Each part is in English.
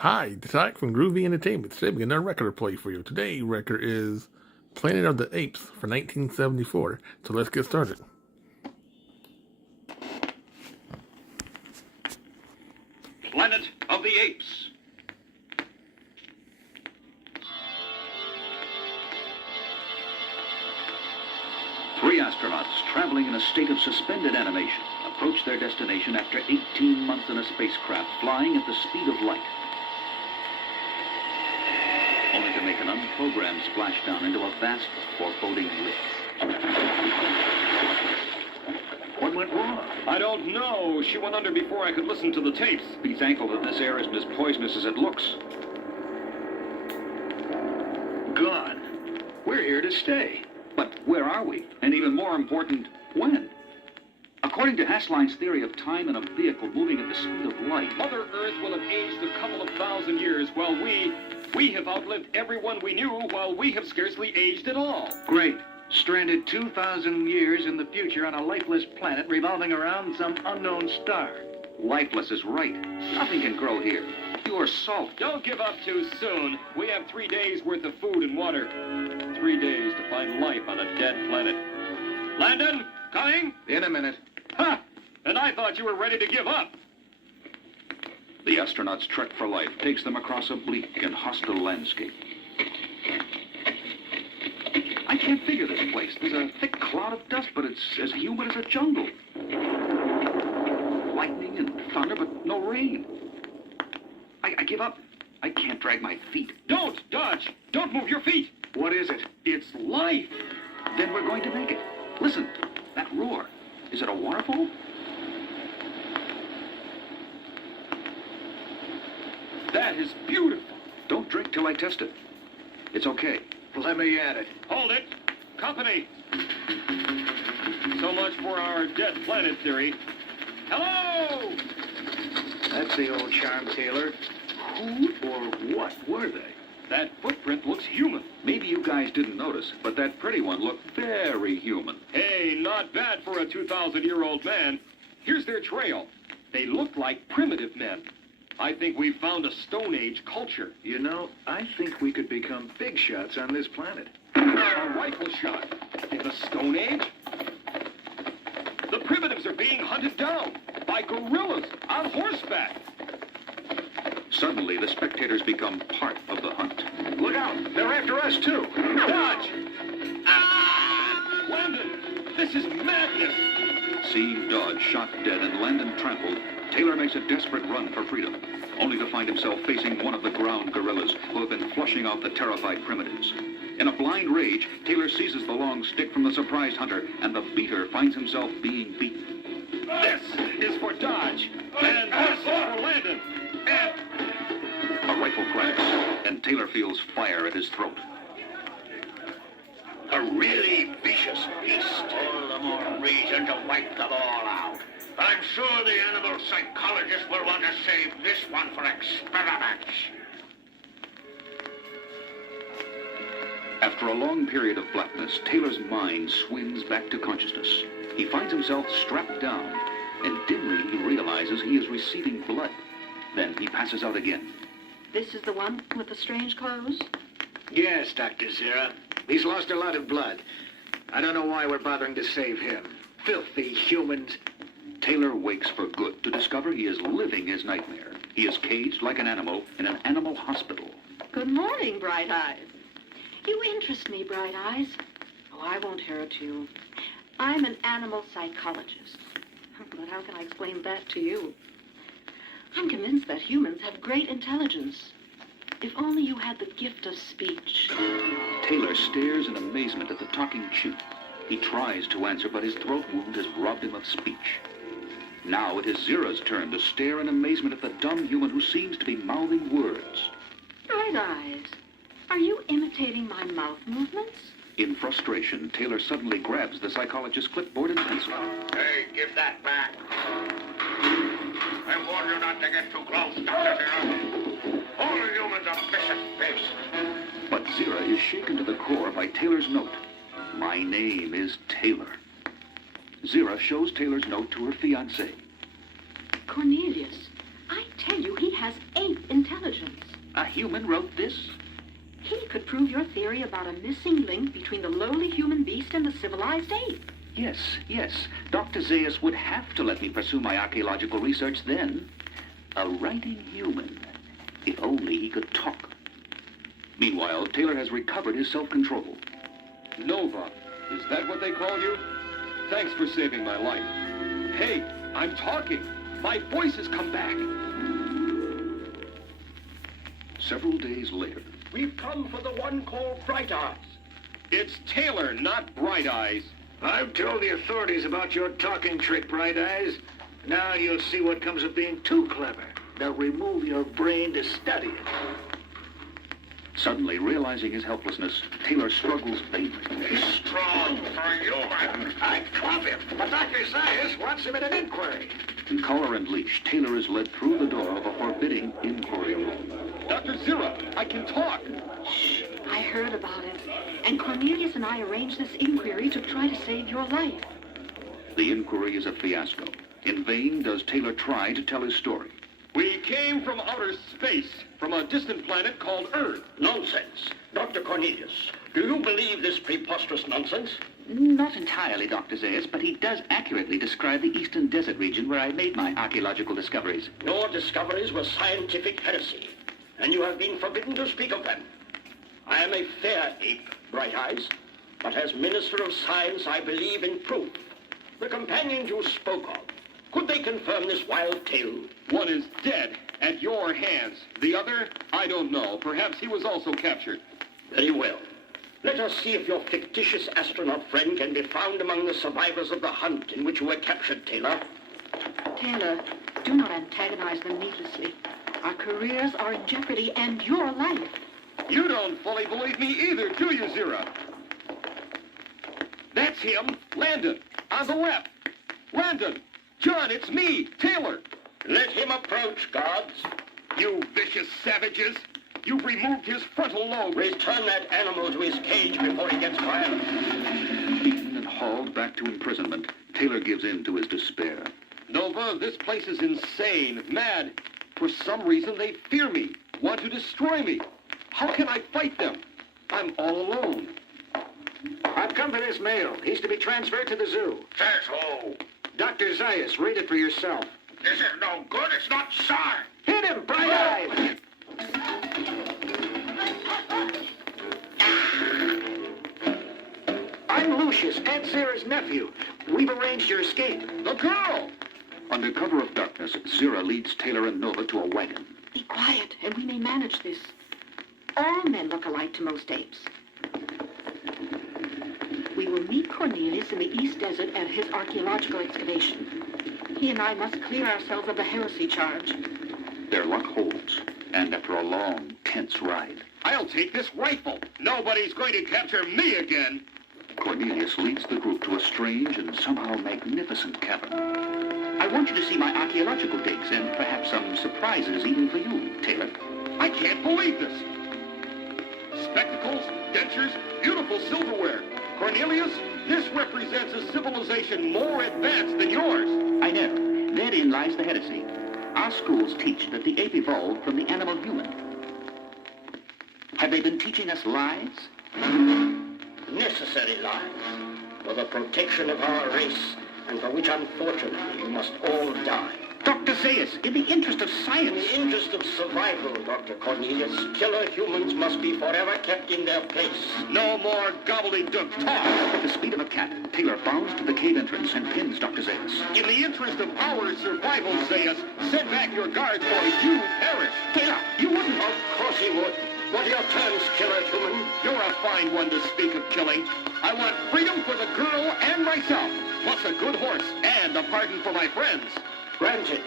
Hi, it's Ike from Groovy Entertainment. Today we got another record to play for you. Today record is Planet of the Apes for 1974. So let's get started. Planet of the Apes. Three astronauts traveling in a state of suspended animation approach their destination after 18 months in a spacecraft flying at the speed of light, only to make an unprogrammed splashdown into a vast, foreboding rift. What went wrong? I don't know. She went under before I could listen to the tapes. Be thankful that this air isn't as poisonous as it looks. Gone. We're here to stay. But where are we? And even more important, when? According to Hassline's theory of time in a vehicle moving at the speed of light, Mother Earth will have aged a couple of thousand years, while we have outlived everyone we knew, while we have scarcely aged at all. Great. Stranded 2,000 years in the future on a lifeless planet revolving around some unknown star. lifeless is right. Nothing can grow here. Pure salt. Don't give up too soon. We have 3 days worth of food and water. 3 days to find life on a dead planet. Landon, coming? In a minute. Ha! And I thought you were ready to give up. The astronauts' trek for life takes them across a bleak and hostile landscape. I can't figure this place. There's a thick cloud of dust, but it's as humid as a jungle. Lightning and thunder, but no rain. I give up. I can't drag my feet. Don't, Dodge! Don't move your feet! What is it? It's life! Then we're going to make it. Listen, that roar. Is it a waterfall? That is beautiful. Don't drink till I test it. It's okay. Let me at it. Hold it. Company. So much for our dead planet theory. Hello! That's the old charm, Taylor. Who or what were they? That footprint looks human. Maybe you guys didn't notice, but that pretty one looked very human. Hey, not bad for a 2,000-year-old man. Here's their trail. They look like primitive men. I think we've found a Stone Age culture. You know, I think we could become big shots on this planet. A rifle shot in the Stone Age? The primitives are being hunted down by gorillas on horseback. Suddenly, the spectators become part of the hunt. Look out! They're after us, too! Dodge! Ah! Landon, this is madness! Seeing Dodge shot dead and Landon trampled, Taylor makes a desperate run for freedom, only to find himself facing one of the ground gorillas who have been flushing out the terrified primitives. In a blind rage, Taylor seizes the long stick from the surprised hunter, and the beater finds himself being beaten. This is for Dodge, and this is for Landon, and... A rifle cracks, and Taylor feels fire at his throat. A really vicious beast. All the more reason to wipe them all out. But I'm sure the animal psychologist will want to save this one for experiments. After a long period of blackness, Taylor's mind swims back to consciousness. He finds himself strapped down, and dimly he realizes he is receiving blood. Then he passes out again. This is the one with the strange clothes? Yes, Dr. Zira. He's lost a lot of blood. I don't know why we're bothering to save him. Filthy humans. Taylor wakes for good to discover he is living his nightmare. He is caged like an animal in an animal hospital. Good morning, Bright Eyes. You interest me, Bright Eyes. Oh, I won't hurt you. I'm an animal psychologist. But how can I explain that to you? I'm convinced that humans have great intelligence. If only you had the gift of speech. Taylor stares in amazement at the talking chimp. He tries to answer, but his throat wound has robbed him of speech. Now it is Zira's turn to stare in amazement at the dumb human who seems to be mouthing words. Bright Eyes, are you imitating my mouth movements? In frustration, Taylor suddenly grabs the psychologist's clipboard and pencil. Hey, give that back. I warn you not to get too close, Dr. Zira. All humans are vicious beasts. But Zira is shaken to the core by Taylor's note. My name is Taylor. Zira shows Taylor's note to her fiancé. Cornelius, I tell you, he has ape intelligence. A human wrote this? He could prove your theory about a missing link between the lowly human beast and the civilized ape. Yes, yes. Dr. Zaius would have to let me pursue my archaeological research then. A writing human. If only he could talk. Meanwhile, Taylor has recovered his self-control. Nova, is that what they call you? Thanks for saving my life. Hey, I'm talking. My voice has come back. Several days later. We've come for the one called Bright Eyes. It's Taylor, not Bright Eyes. I've told the authorities about your talking trick, Bright Eyes. Now you'll see what comes of being too clever. They'll remove your brain to study it. Suddenly, realizing his helplessness, Taylor struggles vainly. He's strong for a human. I'd club him, but Dr. Zaius wants him in an inquiry. In collar and leash, Taylor is led through the door of a forbidding inquiry room. Dr. Zira, I can talk. Shh, I heard about it. And Cornelius and I arranged this inquiry to try to save your life. The inquiry is a fiasco. In vain does Taylor try to tell his story. We came from outer space, from a distant planet called Earth. Nonsense. Dr. Cornelius, do you believe this preposterous nonsense? Not entirely, Dr. Zaius, but he does accurately describe the eastern desert region where I made my archaeological discoveries. Your discoveries were scientific heresy, and you have been forbidden to speak of them. I am a fair ape, Bright Eyes, but as Minister of Science, I believe in proof. The companions you spoke of, could they confirm this wild tale? One is dead at your hands. The other, I don't know. Perhaps he was also captured. Very well. Let us see if your fictitious astronaut friend can be found among the survivors of the hunt in which you were captured, Taylor. Taylor, do not antagonize them needlessly. Our careers are in jeopardy and your life. You don't fully believe me either, do you, Zira? That's him, Landon, on the left. Landon! John, it's me, Taylor. Let him approach, guards. You vicious savages. You've removed his frontal lobe. Return that animal to his cage before he gets violent. Beaten and hauled back to imprisonment, Taylor gives in to his despair. Nova, this place is insane, mad. For some reason, they fear me, want to destroy me. How can I fight them? I'm all alone. I've come for this male. He's to be transferred to the zoo. Says who? Dr. Zaius, read it for yourself. This is no good. It's not sharp. Hit him, Bright Eyes! I'm Lucius, Aunt Zira's nephew. We've arranged your escape. The girl! Under cover of darkness, Zira leads Taylor and Nova to a wagon. Be quiet, and we may manage this. All men look alike to most apes. We will meet Cornelius in the East Desert at his archaeological excavation. He and I must clear ourselves of the heresy charge. Their luck holds, and after a long, tense ride, I'll take this rifle. Nobody's going to capture me again. Cornelius leads the group to a strange and somehow magnificent cavern. I want you to see my archaeological digs and perhaps some surprises even for you, Taylor. I can't believe this. Spectacles, dentures, beautiful silverware. Cornelius, this represents a civilization more advanced than yours. I know. Therein lies the heresy. Our schools teach that the ape evolved from the animal human. Have they been teaching us lies? Necessary lies for the protection of our race, and for which, unfortunately, you must all die. Dr. Zaius, in the interest of In science... the interest of survival, Dr. Cornelius, killer humans must be forever kept in their place. No more gobbledygook talk. At the speed of a cat, Taylor bounds to the cave entrance and pins Dr. Zaius. In the interest of our survival, Zaius, send back your guards or you perish. Taylor, you wouldn't... Of course he would. What are your terms, killer human? You're a fine one to speak of killing. I want freedom for the girl and myself, plus a good horse and a pardon for my friends. Granted.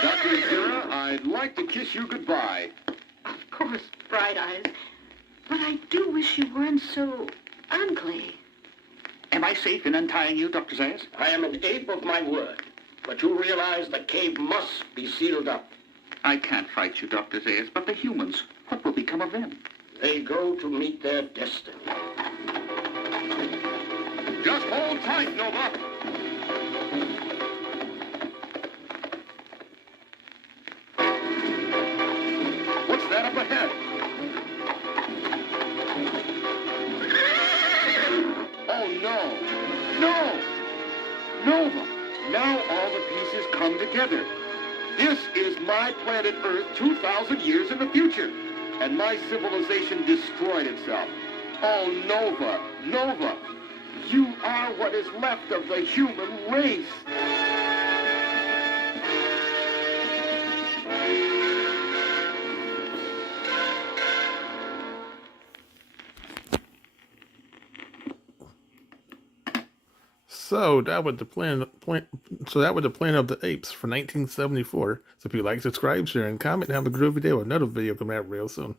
Dr. Zira, I'd like to kiss you goodbye. Of course, Bright Eyes. But I do wish you weren't so ugly. Am I safe in untying you, Dr. Zaius? I am an ape of my word, but you realize the cave must be sealed up. I can't fight you, Dr. Zaius, but the humans, what will become of them? They go to meet their destiny. Just hold tight, Nova. nova. Now all the pieces come together. This is my planet Earth 2,000 years in the future. And my civilization destroyed itself. Oh, Nova, Nova, you are what is left of the human race. So that was the So that was the Planet of the Apes for 1974. So if you like, subscribe, share, and comment, and have a groovy day with another video coming out real soon.